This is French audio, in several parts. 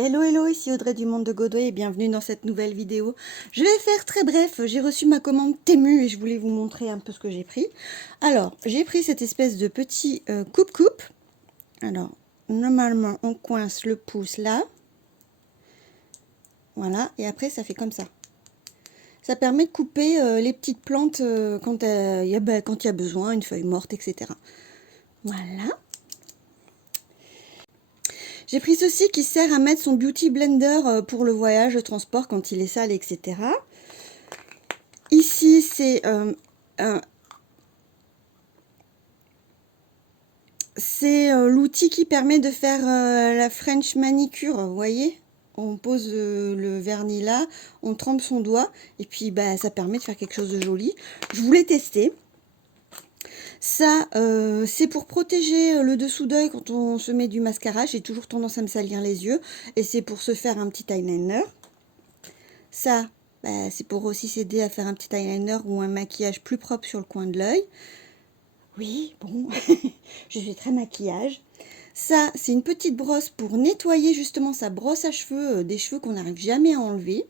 Hello hello, ici Audrey du Monde de Godway et bienvenue dans cette nouvelle vidéo. Je vais faire très bref, j'ai reçu ma commande Temu et je voulais vous montrer un peu ce que j'ai pris. Alors, j'ai pris cette espèce de petit coupe-coupe. Alors, normalement, on coince le pouce là. Voilà, et après ça fait comme ça. Ça permet de couper les petites plantes quand il y a besoin, une feuille morte, etc. Voilà. J'ai pris ceci qui sert à mettre son beauty blender pour le voyage, le transport quand il est sale, etc. Ici, c'est l'outil qui permet de faire la French manicure, vous voyez? On pose le vernis là, on trempe son doigt et puis ça permet de faire quelque chose de joli. Je voulais tester. Ça, c'est pour protéger le dessous d'œil quand on se met du mascara. J'ai toujours tendance à me salir les yeux. Et c'est pour se faire un petit eyeliner. Ça, c'est pour aussi s'aider à faire un petit eyeliner ou un maquillage plus propre sur le coin de l'œil. Oui, bon, je suis très maquillage. Ça, c'est une petite brosse pour nettoyer justement sa brosse à cheveux, des cheveux qu'on n'arrive jamais à enlever.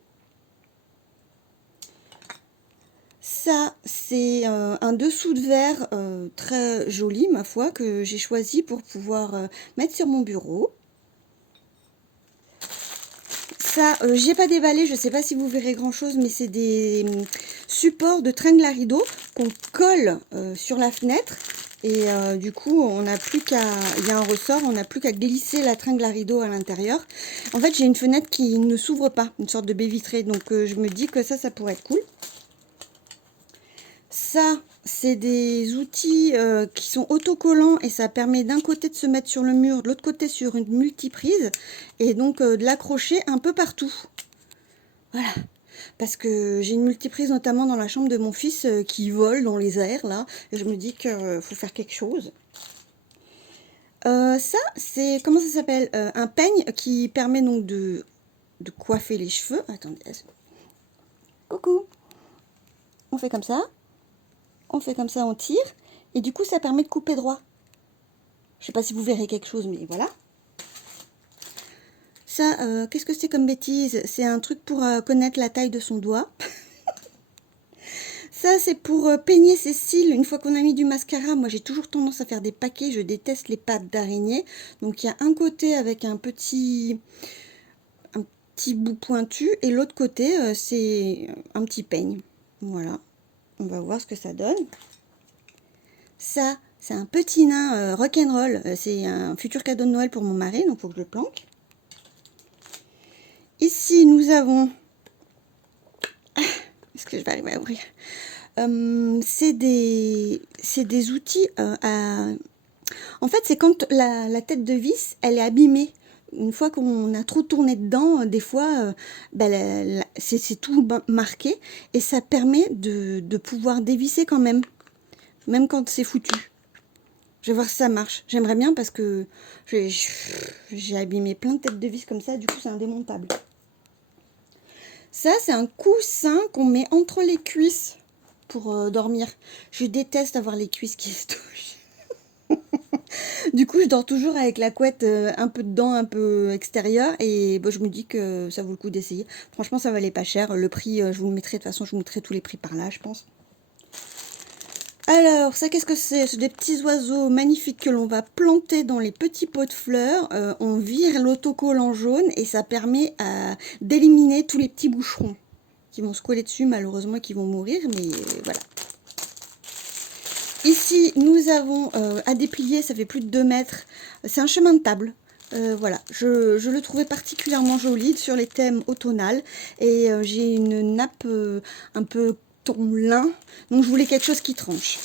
Ça, c'est un dessous de verre très joli, ma foi, que j'ai choisi pour pouvoir mettre sur mon bureau. Ça, j'ai pas déballé, je sais pas si vous verrez grand chose, mais c'est des supports de tringle à rideau qu'on colle sur la fenêtre. Et du coup, on n'a plus qu'à, il y a un ressort, on n'a plus qu'à glisser la tringle à rideau à l'intérieur. En fait, j'ai une fenêtre qui ne s'ouvre pas, une sorte de baie vitrée, donc je me dis que ça pourrait être cool. Ça, c'est des outils qui sont autocollants et ça permet d'un côté de se mettre sur le mur, de l'autre côté sur une multiprise et donc de l'accrocher un peu partout. Voilà, parce que j'ai une multiprise notamment dans la chambre de mon fils qui vole dans les airs là et je me dis qu'il faut faire quelque chose. Ça, c'est, comment ça s'appelle, un peigne qui permet donc de coiffer les cheveux. Attendez, coucou, on fait comme ça. On fait comme ça, on tire, et du coup ça permet de couper droit. Je sais pas si vous verrez quelque chose, mais voilà. Ça, qu'est-ce que c'est comme bêtise? C'est un truc pour connaître la taille de son doigt. Ça, c'est pour peigner ses cils. Une fois qu'on a mis du mascara, moi j'ai toujours tendance à faire des paquets, je déteste les pattes d'araignée. Donc il y a un côté avec un petit bout pointu, et l'autre côté, c'est un petit peigne. Voilà, on va voir ce que ça donne. Ça, c'est un petit nain rock'n'roll. C'est un futur cadeau de Noël pour mon mari, donc il faut que je le planque. Ici, nous avons... Est-ce que je vais arriver à ouvrir? C'est des outils à... En fait, c'est quand la tête de vis, elle est abîmée. Une fois qu'on a trop tourné dedans, des fois, c'est tout marqué. Et ça permet de pouvoir dévisser quand même. Même quand c'est foutu. Je vais voir si ça marche. J'aimerais bien parce que j'ai abîmé plein de têtes de vis comme ça. Du coup, c'est indémontable. Ça, c'est un coussin qu'on met entre les cuisses pour dormir. Je déteste avoir les cuisses qui se touchent. Du coup, je dors toujours avec la couette un peu dedans, un peu extérieure. Et je me dis que ça vaut le coup d'essayer. Franchement, ça valait pas cher. Le prix, je vous le mettrai. De toute façon, je vous mettrai tous les prix par là, je pense. Alors, ça, qu'est-ce que c'est? C'est des petits oiseaux magnifiques que l'on va planter dans les petits pots de fleurs. On vire l'autocollant jaune et ça permet d'éliminer tous les petits boucherons qui vont se coller dessus, malheureusement, et qui vont mourir, mais voilà. Ici, nous avons à déplier, ça fait plus de 2 mètres. C'est un chemin de table. Voilà, je le trouvais particulièrement joli sur les thèmes automnales. Et j'ai une nappe un peu lin, donc je voulais quelque chose qui tranche.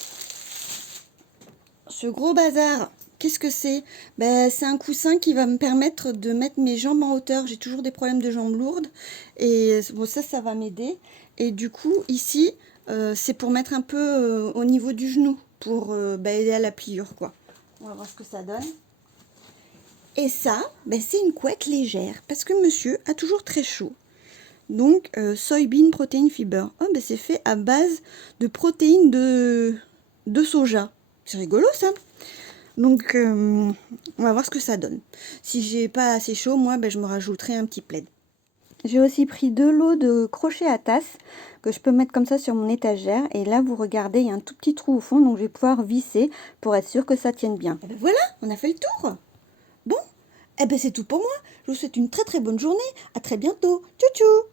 Ce gros bazar, qu'est-ce que c'est? C'est un coussin qui va me permettre de mettre mes jambes en hauteur. J'ai toujours des problèmes de jambes lourdes et bon, ça va m'aider. Et du coup ici c'est pour mettre un peu au niveau du genou pour aider à la pliure, quoi. On va voir ce que ça donne. Et ça, c'est une couette légère parce que monsieur a toujours très chaud. Donc, soybean protein fiber. Oh, c'est fait à base de protéines de soja. C'est rigolo, ça. Donc, on va voir ce que ça donne. Si j'ai pas assez chaud, moi, je me rajouterai un petit plaid. J'ai aussi pris 2 lots de crochets à tasse que je peux mettre comme ça sur mon étagère. Et là, vous regardez, il y a un tout petit trou au fond, donc je vais pouvoir visser pour être sûr que ça tienne bien. Et voilà, on a fait le tour. Bon, c'est tout pour moi. Je vous souhaite une très très bonne journée. À très bientôt. Tchou tchou.